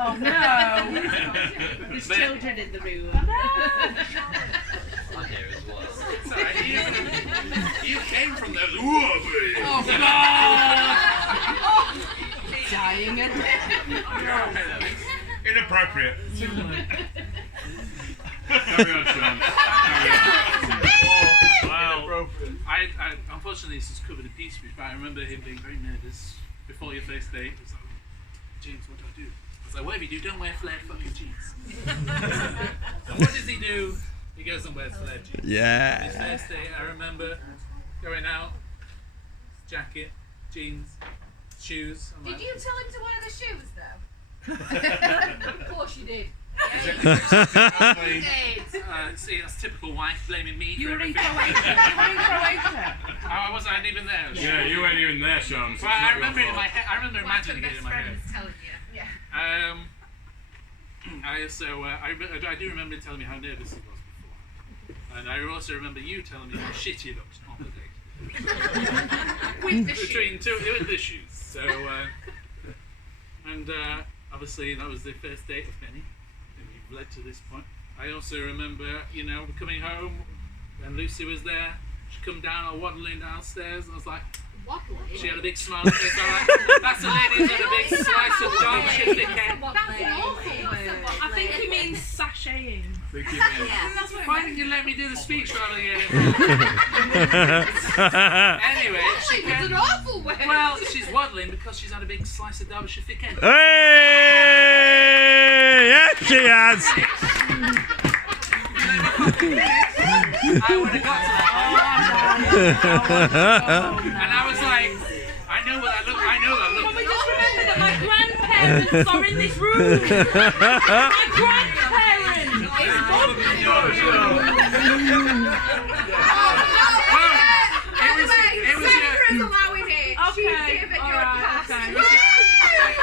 Oh no! There's children in the room. I'm here as well. It's alright, you came from those. Oh God! Dying and Inappropriate. Carry on, Sean. Wow. I unfortunately this is covered in piece, but I remember him being very nervous before your first date. He was like, James, what do I do? I was like, whatever you do, don't wear flared fucking jeans. And what does he do? He goes and wears flared jeans. Yeah. His first date, I remember going out, jacket, jeans, shoes. I'm Did like, you tell him to wear the shoes though? Of course you did. See, that's typical wife blaming me you for were in everything. Croatia. You were in Croatia. I wasn't even there. Yeah, you weren't even there, Sean. So Well, it's I not remember your it in my fault. head. I remember imagining it in my head. Telling you. Yeah. I do remember him telling me how nervous he was before, and I also remember you telling me how shit he looked on the date. With the Between two with the shoes. So, obviously that was the first date of many, and we've led to this point. I also remember, coming home when Lucy was there. She come down, all waddling downstairs, and I was like, she had a big smile on her face. I'm like, that's a lady who's had a big slice of Derbyshire thick head. That's an awful word. I think he means sashaying. Why didn't you let me do the speech rather than get it? Anyway, It's an awful word. well, she's waddling because she's had a big slice of Derbyshire thick head. Hey! Yes, she has. I would have got to that one. And I was like, I know that look. Can we just remember that my grandparents are in this room? My grandparents!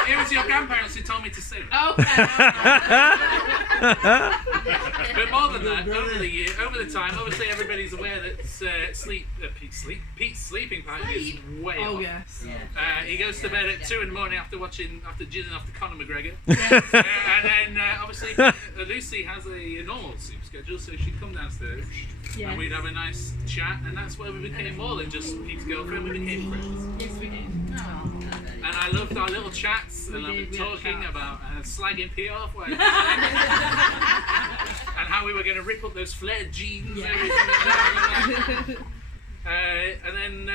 It was your grandparents who told me to sing. Okay. But more than that, over the time, obviously everybody's aware that Pete's sleeping pattern is way off. Oh yes. He goes to bed at 2 in the morning after jizzing off to Conor McGregor. And then obviously Lucy has a normal sleep schedule, so she'd come downstairs and we'd have a nice chat, and that's where we became more than just Pete's girlfriend. We became friends. Yes, we did. And I loved our little chats, and I've been talking about slagging Pete off, and how we were going to rip up those flared jeans. And then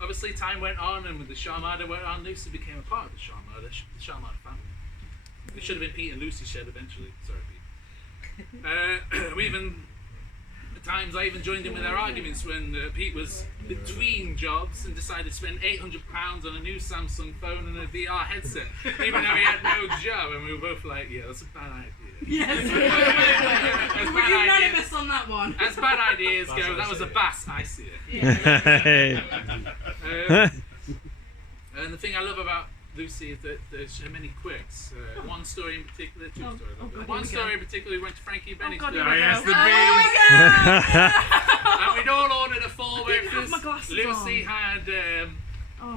obviously time went on, and with the Sharmada went on, Lucy became a part of the Sharmada family. It should have been Pete and Lucy shed eventually. Sorry, Pete. At times I even joined in with their arguments when Pete was between jobs and decided to spend £800 on a new Samsung phone and a VR headset, even though he had no job, and we were both like, yeah, that's a bad idea. Yes. We're unanimous on that one. As bad ideas go, that was a bass, I see it. And the thing I love about Lucy is that there's so many quirks. One story in particular, two stories. One story in particular, we went to Frankie and Benny's. Oh, yes, the bees. And we'd all ordered a full I didn't have breakfast. my glasses Lucy on. had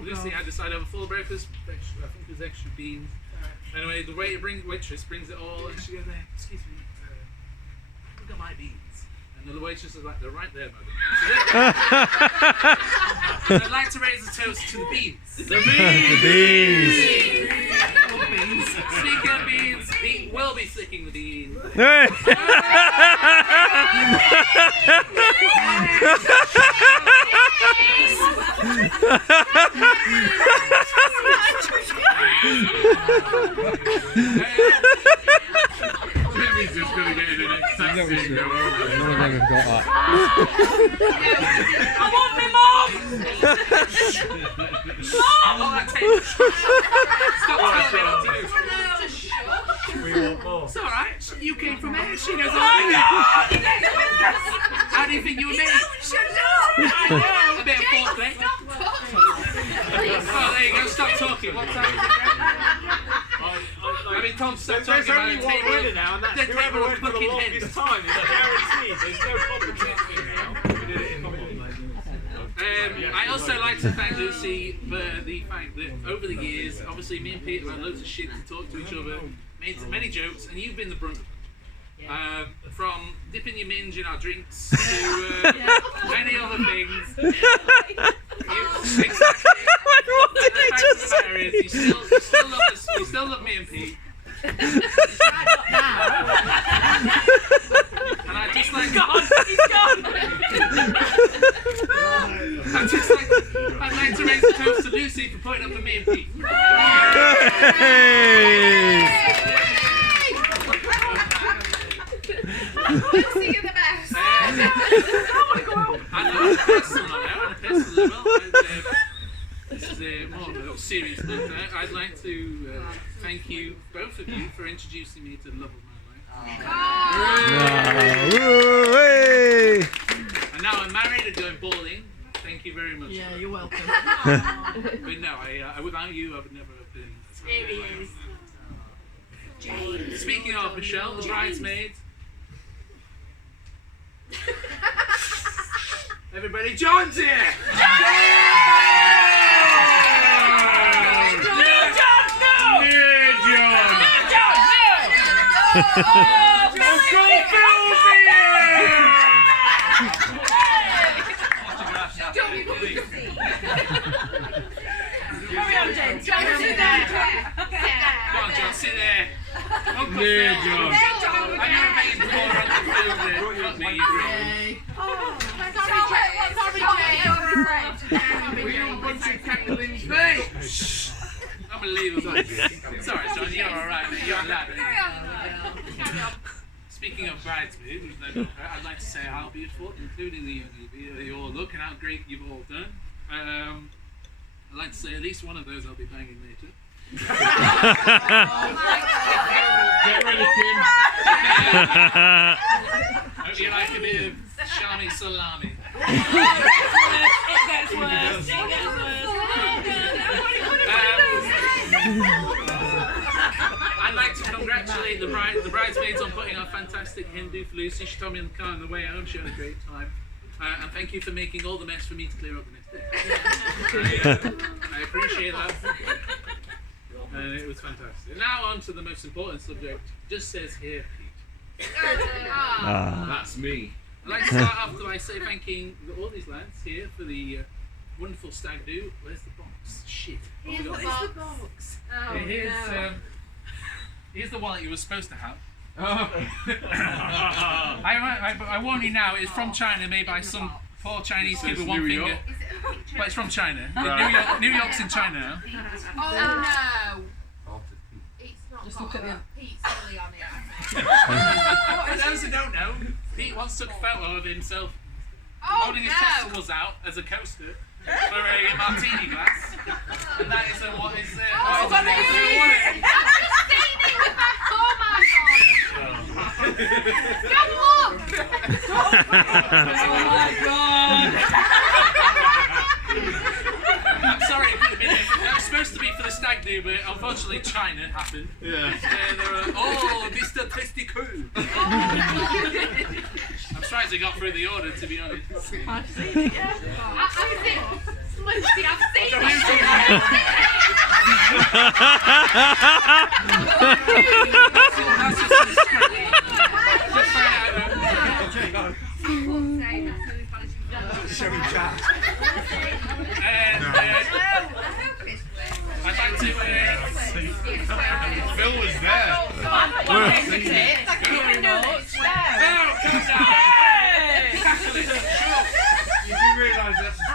Lucy had decided on a full breakfast. I think it was extra beans. Anyway, the waitress brings it all, and she goes, "Excuse me, look at my beans." And the waitress is like, "They're right there, madam." I'd like to raise a toast to the beans. The bees. Speaking of beans, Pete will be flicking the beans. Hey. Jimmy's just going to get in the next taxi and go over. None of them have got that. I want my mom! Oh, that tape. Stop telling me what to do. We want more. It's alright. You came from here. She knows all I about it. How do you think you were made? A bit of foreplay. Oh, there you go. Stop talking. What time is it? I mean, Tom, stop There's talking about only a one table. winner now, and that's The whoever table of went for the cooking longest hens. time. It's guaranteed. There's no competition now. We did it in the morning. I also like to thank Lucy for the fact that over the years, obviously me and Peter had loads of shit to talk to each other, made many jokes, and you've been the brunt of them. From dipping your minge in our drinks to many other things. Exactly. What did he just say? You still love me and Pete. And I'd just like I'd like to raise a toast to Lucy for putting up with me and Pete. Lucy, you're the best. And on a personal level, this is more of a serious note. I'd like to thank you, both of you, for introducing me to the love of my life. And now I'm married and going bowling. Thank you very much. Yeah, you're welcome. But no, without you, I would never have been. Here he is. Speaking of Michelle, the bridesmaid. Everybody, John's here! No, John, no! Yeah, John. Carry on, James. John, sit there. Come on, John, sit there. Uncle Yeah, Phil. John. I never met you before, Uncle Phil. Not me, you We're all a bunch of cackling things. Unbelievable. Sorry, John, you're alright. You're a lad. Speaking of bridesmaids, which I don't know, I'd like to say how beautiful, including the young lady, you all look and how great you've all done. I'd like to say at least one of those I'll be banging later. Get ready, Kim. Hope you like a bit of Shami salami. It gets worse. I'd like to congratulate the bridesmaids on putting on a fantastic Hindu for Lucy. She told me in the car on the way home she had a great time. And thank you for making all the mess for me to clear up the next day. I appreciate that. And it was fantastic. Now on to the most important subject. Just says here, Pete. That's me. I'd like to start off by thanking all these lads here for the wonderful stag do. Where's the box? Shit. Here's the box. Oh, Here's the wallet you were supposed to have. Oh. I warn you now, it's from China, made by some poor Chinese kid with one New finger. York? But it's from China. Right. New York's in China now. Oh no. It's not Just look at the- Pete's only on it, I For those who don't know, Pete once took a photo of himself holding his testicles out as a coaster for a martini glass. And that is what is there. Oh my God! I'm sorry, it could have been. That was supposed to be for the stag do, but unfortunately China happened. Yeah. And Mr. Testicle. I'm surprised they got through the order, to be honest. I've seen it, yeah. Lucy, I've seen it. That's just a script. Just for I'd like to. Phil was there. You do realise that's a I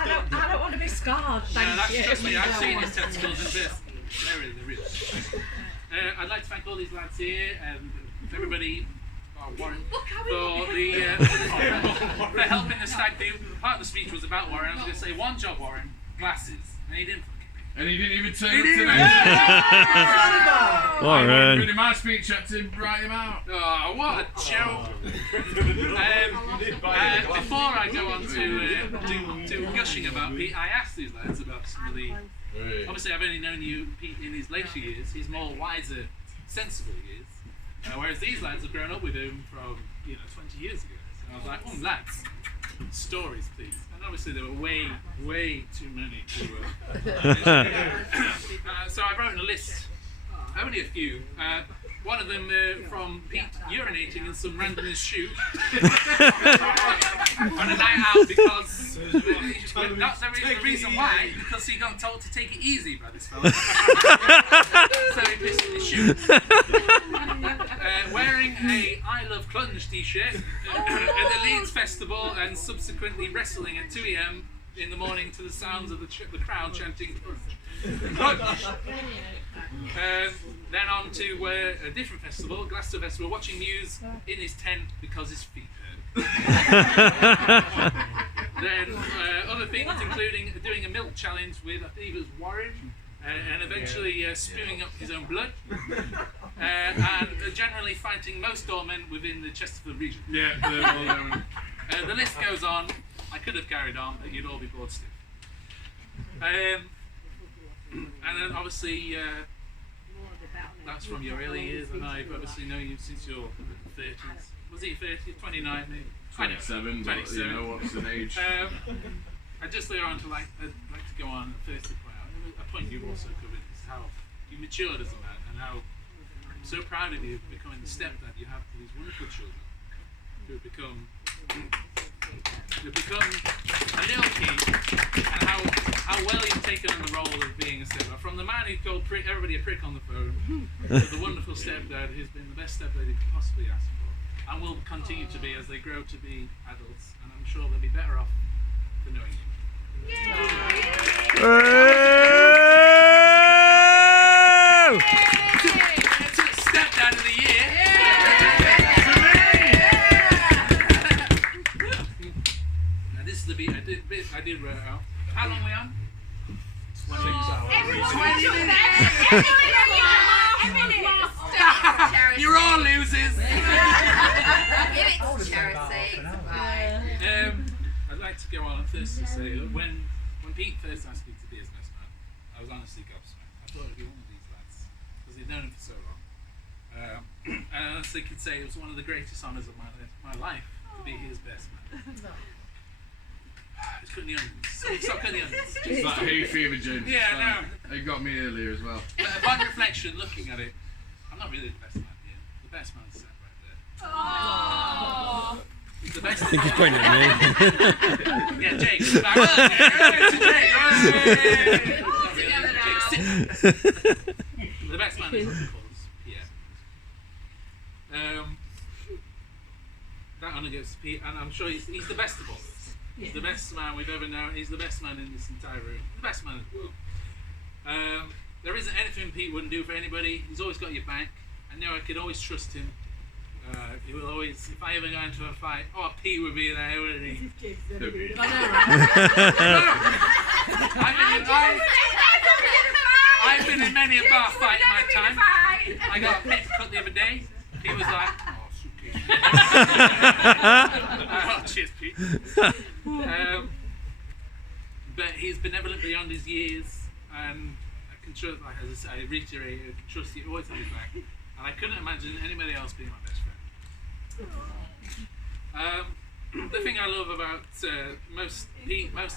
don't want to be scarred. Thank you. trust me, I've seen his testicles in this. They're real. I'd like to thank all these lads here and everybody, Warren, for helping the stag do. Part of the speech was about Warren. I was going to say one job, Warren, glasses, and he didn't. And he didn't even turn up today. I Warren. in my speech had to write him out. Oh, what a joke! Before I go on to gushing about Pete, I asked these lads about some of the. Obviously, I've only known you, Pete, in his later years. His more wiser, sensible years. Whereas these lads have grown up with him from 20 years ago. So I was like, lads, stories, please. And obviously, there were way too many to. So I wrote a list. Only a few. one of them from Pete urinating in some random's shoe on a night out because that's the reason why, because he got told to take it easy by this fella. So he pissed in his shoe. Wearing a I Love Clunge t-shirt at the Leeds Festival and subsequently wrestling at 2 AM in the morning to the sounds of the crowd chanting Clunge. Then on to a different festival, Glasgow Festival, watching Muse in his tent because his feet hurt. Then other things, including doing a milk challenge with, I think it was Warren, and eventually spewing up his own blood, and generally fighting most doormen within the Chesterfield region. Yeah, they're all down. The list goes on. I could have carried on, but you'd all be bored stiff. And then obviously, that's from your early years, and I've obviously known you since your 30s. Was it 30? 29 maybe? 27, but you know what's an age. I just later on I'd like to go on first to point out a point you've also covered is how you matured as a man, and how I'm so proud of you for becoming the stepdad you have to these wonderful children who have become a little kid, and how well you've taken on the role of being a stepdad. From the man who called everybody a prick on the phone to the wonderful stepdad who's been the best stepdad you could possibly ask for, and will continue to be as they grow to be adults, and I'm sure they'll be better off for knowing you. Stepdad of the year. Now this is the beat I did write out. How long are we on? 6 hours. You're all losers. Give it to charity. I'd like to go on first to say that when Pete first asked me to be his best man, I was honestly gobsmacked. I thought it'd be one of these lads because he'd known him for so long. And I honestly could say it was one of the greatest honours of my life to be his best man. Just cutting the onions. Stop cutting the onions. It's like hay fever, James. Yeah, no. It got me earlier as well. But upon reflection, looking at it, I'm not really the best man here. The best man's sat right there. Aww. He's the best. I think he's pointing at me. Yeah, Jake. Back to Jake. The best man is, of course, yeah. That honour goes to Pete, and I'm sure he's the best of all. He's the best man we've ever known. He's the best man in this entire room. The best man in the world. There isn't anything Pete wouldn't do for anybody. He's always got your back. I know I could always trust him. He will always, if I ever go into a fight, Pete would be there, wouldn't he? I've been in many a bar fight in my time. I got a paper cut the other day. He was like, suitcase. Cheers, Pete. But he's benevolent beyond his years, and I can trust, like as I say, I reiterate, I can trust you always have his back. And I couldn't imagine anybody else being my best friend. The thing I love about most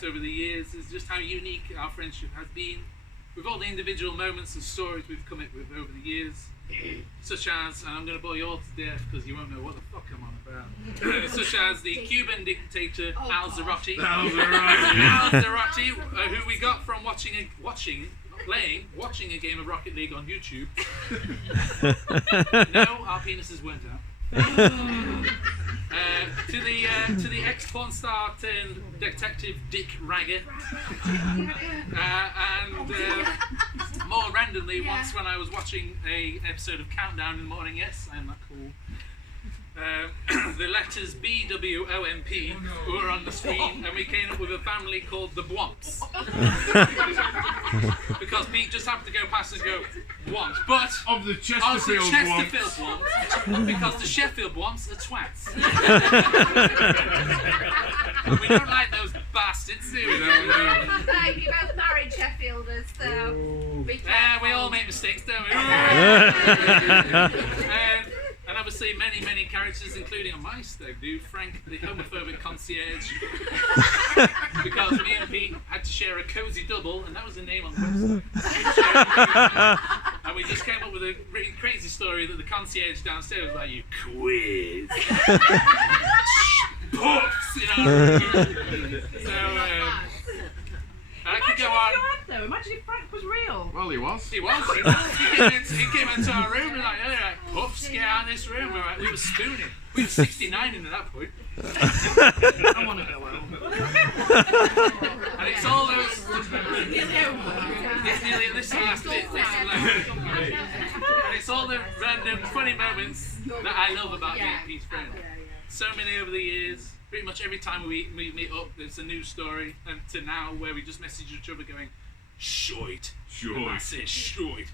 over the years is just how unique our friendship has been, with all the individual moments and stories we've come up with over the years, such as, and I'm going to bore you all to death because you won't know what the fuck I'm on about, such as the Cuban dictator Al Zarate, who we got from watching a game of Rocket League on YouTube. No, our penises weren't out. To the ex-porn star turned detective Dick Ragger, and more randomly, once when I was watching a episode of Countdown in the morning, yes, I'm that cool. The letters BWOMP were on the screen, and we came up with a family called the Bwomps. Because Pete just happened to go past and go, Bwomps. But of the Chesterfield Bwomps, because the Sheffield Bwomps are twats. We don't like those bastards, do we? No. You both married Sheffielders, so be careful. We all make mistakes, don't we? And see many, many characters, including on my stag do, Frank, the homophobic concierge, because me and Pete had to share a cozy double, and that was the name on the website. And we just came up with a really crazy story that the concierge downstairs was like, "You quiz, puffs," you know. So I could go on. Though. Imagine if Frank was real. Well, he was. He was. He came into our room and like, "Puffs, get out of this room." We were spooning. We were 69 in at that point. I want to go home. And it's all those. It's nearly this last bit. And it's all the random funny moments that I love about being Pete's friend. So many over the years. Pretty much every time we meet up, there's a new story. And to now, where we just message each other going, "Shite." And that's it, shite.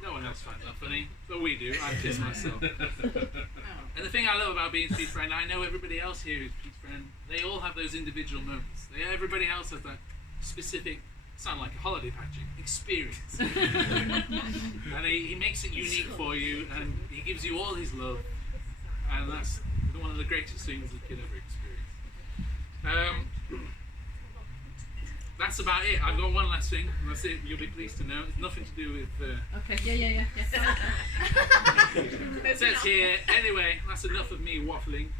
No one else finds that funny, but we do. I piss myself. And the thing I love about being Pete's friend, I know everybody else here is Pete's friend. They all have those individual moments. Everybody else has that specific, sound like a holiday patching, experience. And he makes it unique for you, and he gives you all his love. And that's one of the greatest things a kid ever experienced. That's about it. I've got one last thing, and that's it. You'll be pleased to know. It's nothing to do with... Okay, yeah. It says here, anyway, that's enough of me waffling.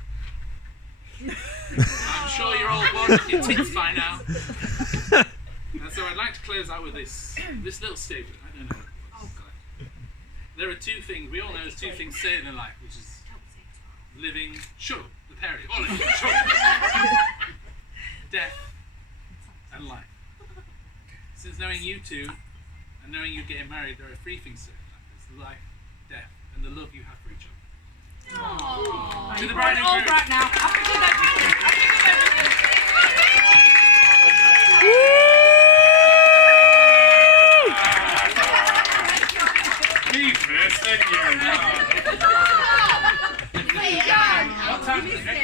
I'm sure you're all bored with your tits by now. And so I'd like to close out with this little statement. I don't know what it was. There are two things, we all know there's two things said in life, which is living, shut up, the Perry, all of you, shut up. Death and life. Since knowing you two and knowing you're getting married, there are three things said in life. It's life, death, and the love you have for each other. Aww. To the bride and All groom. right now. I forgive everything. Me first, then you. What time is it?